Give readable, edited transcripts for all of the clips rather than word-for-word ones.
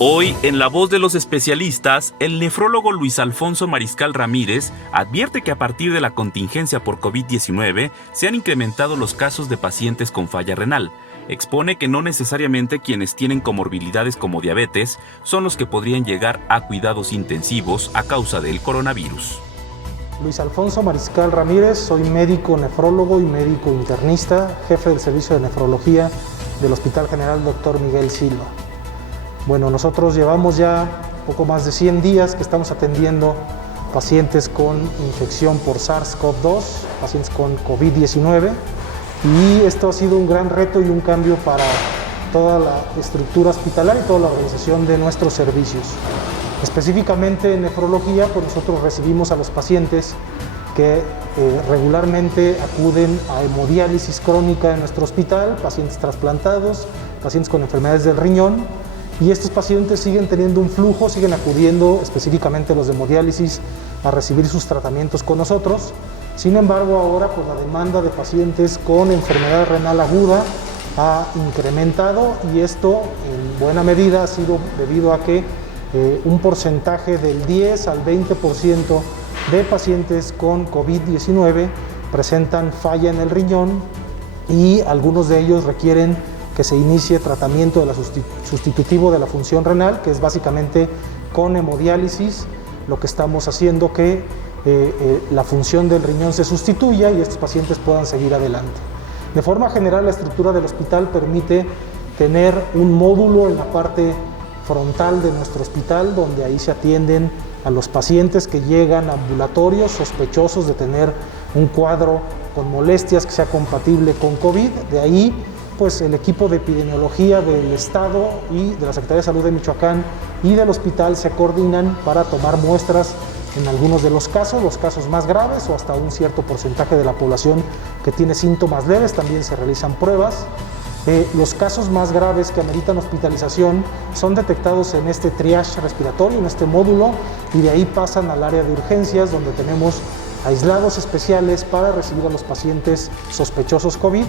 Hoy, en La Voz de los Especialistas, el nefrólogo Luis Alfonso Mariscal Ramírez advierte que a partir de la contingencia por COVID-19 se han incrementado los casos de pacientes con falla renal. Expone que no necesariamente quienes tienen comorbilidades como diabetes son los que podrían llegar a cuidados intensivos a causa del coronavirus. Luis Alfonso Mariscal Ramírez, soy médico nefrólogo y médico internista, jefe del servicio de nefrología del Hospital General Dr. Miguel Silva. Bueno, nosotros llevamos ya poco más de 100 días que estamos atendiendo pacientes con infección por SARS-CoV-2, pacientes con COVID-19, y esto ha sido un gran reto y un cambio para toda la estructura hospitalaria y toda la organización de nuestros servicios. Específicamente en nefrología, pues nosotros recibimos a los pacientes que regularmente acuden a hemodiálisis crónica en nuestro hospital, pacientes trasplantados, pacientes con enfermedades del riñón, y estos pacientes siguen teniendo un flujo, siguen acudiendo específicamente los de hemodiálisis a recibir sus tratamientos con nosotros. Sin embargo, ahora pues la demanda de pacientes con enfermedad renal aguda ha incrementado, y esto en buena medida ha sido debido a que un porcentaje del 10 al 20% de pacientes con COVID-19 presentan falla en el riñón, y algunos de ellos requieren que se inicie tratamiento de sustitutivo de la función renal, que es básicamente con hemodiálisis, lo que estamos haciendo que la función del riñón se sustituya y estos pacientes puedan seguir adelante. De forma general, la estructura del hospital permite tener un módulo en la parte frontal de nuestro hospital, donde ahí se atienden a los pacientes que llegan ambulatorios sospechosos de tener un cuadro con molestias que sea compatible con COVID. De ahí, pues el equipo de epidemiología del Estado y de la Secretaría de Salud de Michoacán y del hospital se coordinan para tomar muestras en algunos de los casos más graves o hasta un cierto porcentaje de la población que tiene síntomas leves, también se realizan pruebas. Los casos más graves que ameritan hospitalización son detectados en este triage respiratorio, en este módulo, y de ahí pasan al área de urgencias, donde tenemos aislados especiales para recibir a los pacientes sospechosos COVID.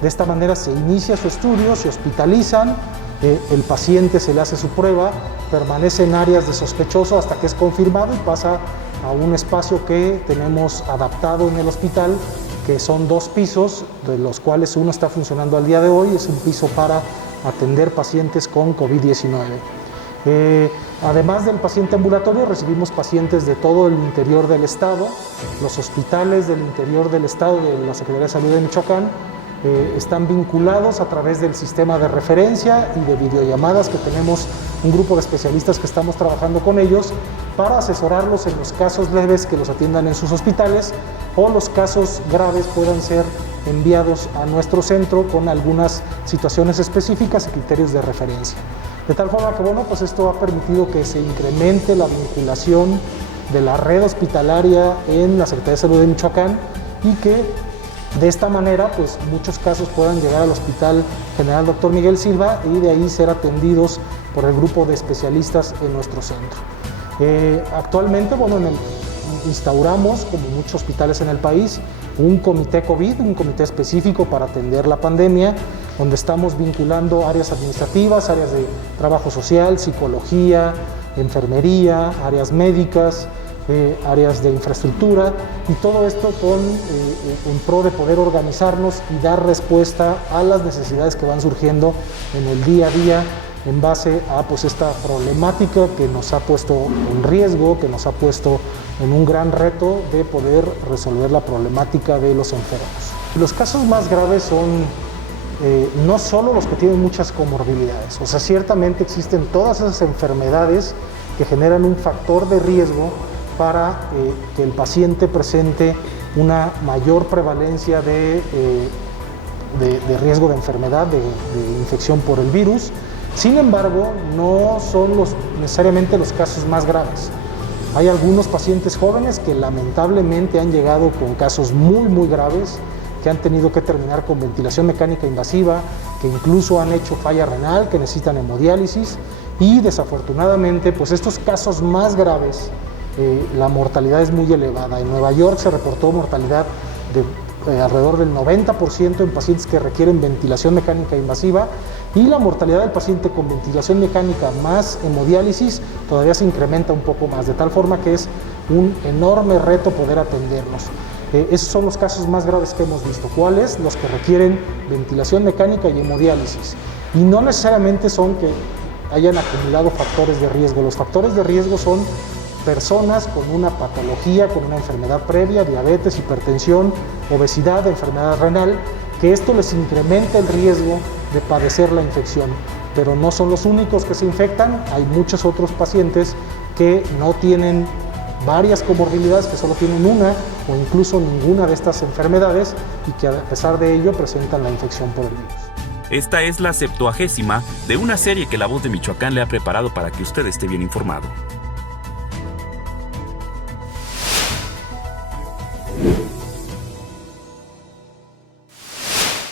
De esta manera se inicia su estudio, se hospitalizan, el paciente se le hace su prueba, permanece en áreas de sospechoso hasta que es confirmado y pasa a un espacio que tenemos adaptado en el hospital, que son 2 pisos, de los cuales uno está funcionando al día de hoy, es un piso para atender pacientes con COVID-19. Además del paciente ambulatorio, recibimos pacientes de todo el interior del estado. Los hospitales del interior del estado de la Secretaría de Salud de Michoacán están vinculados a través del sistema de referencia y de videollamadas, que tenemos un grupo de especialistas que estamos trabajando con ellos para asesorarlos en los casos leves que los atiendan en sus hospitales, o los casos graves puedan ser enviados a nuestro centro con algunas situaciones específicas y criterios de referencia. De tal forma que, bueno, pues esto ha permitido que se incremente la vinculación de la red hospitalaria en la Secretaría de Salud de Michoacán, y que de esta manera, pues muchos casos puedan llegar al Hospital General Dr. Miguel Silva y de ahí ser atendidos por el grupo de especialistas en nuestro centro. Actualmente, bueno, instauramos, como muchos hospitales en el país, un comité COVID, un comité específico para atender la pandemia, donde estamos vinculando áreas administrativas, áreas de trabajo social, psicología, enfermería, áreas médicas, áreas de infraestructura, y todo esto en pro de poder organizarnos y dar respuesta a las necesidades que van surgiendo en el día a día en base a pues esta problemática que nos ha puesto en riesgo, que nos ha puesto en un gran reto de poder resolver la problemática de los enfermos. Los casos más graves son no solo los que tienen muchas comorbilidades, o sea, ciertamente existen todas esas enfermedades que generan un factor de riesgo para que el paciente presente una mayor prevalencia de riesgo de enfermedad, de infección por el virus. Sin embargo, no son necesariamente los casos más graves. Hay algunos pacientes jóvenes que lamentablemente han llegado con casos muy graves, que han tenido que terminar con ventilación mecánica invasiva, que incluso han hecho falla renal, que necesitan hemodiálisis, y desafortunadamente pues estos casos más graves, la mortalidad es muy elevada. En Nueva York se reportó mortalidad de alrededor del 90% en pacientes que requieren ventilación mecánica invasiva, y la mortalidad del paciente con ventilación mecánica más hemodiálisis todavía se incrementa un poco más, de tal forma que es un enorme reto poder atenderlos. Esos son los casos más graves que hemos visto. ¿Cuáles? Los que requieren ventilación mecánica y hemodiálisis. Y no necesariamente son que hayan acumulado factores de riesgo. Los factores de riesgo son personas con una patología, con una enfermedad previa, diabetes, hipertensión, obesidad, enfermedad renal, que esto les incrementa el riesgo de padecer la infección. Pero no son los únicos que se infectan, hay muchos otros pacientes que no tienen varias comorbilidades, que solo tienen una o incluso ninguna de estas enfermedades y que a pesar de ello presentan la infección por el virus. Esta es la 70ª de una serie que La Voz de Michoacán le ha preparado para que usted esté bien informado.